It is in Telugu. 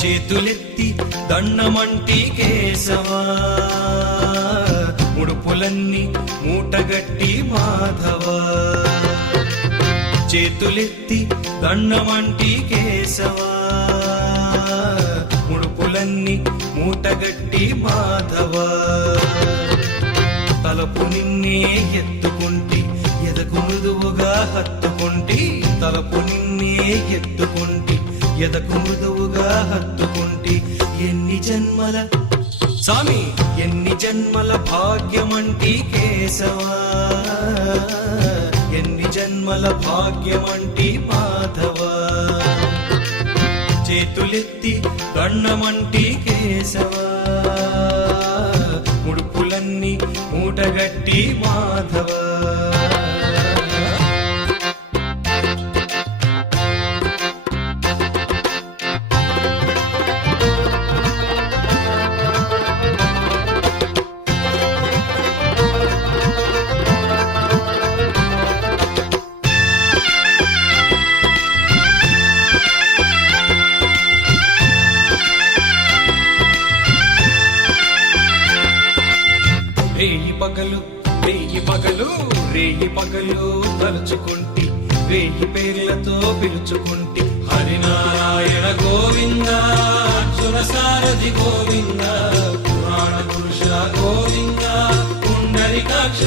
చేతులెత్తి దండమంటి కేశవా, ముడుపులన్నీ మూటగట్టి మాధవా. చేతులెత్తి దండమంటి కేశవా, ముడుపులన్నీ మూటగట్టి మాధవా. తలపు నిన్నే ఎత్తుకుంటి ఎదకు మృదువుగా హత్తుకుంటి, తలపు నిన్నే ఎత్తుకుంటి ఎదకు మృదువుగా హత్తుకుంటి. ఎన్ని జన్మల స్వామి ఎన్ని జన్మల భాగ్యమంటి కేశవా, ఎన్ని జన్మల భాగ్యమంటి మాధవా. చేతులెత్తి దండమంటి కేశవా, ముడుపులన్నీ మూటగట్టి మాధవా. రేయి పగలు రేయి పగలు రేయి పగలు తలుచుకుంటి, రేయి పేర్లతో పిలుచుకుంటి. హరినారాయణ గోవింద, అర్జున సారథి గోవింద, పురాణ పురుష గోవింద, పుండరీకాక్ష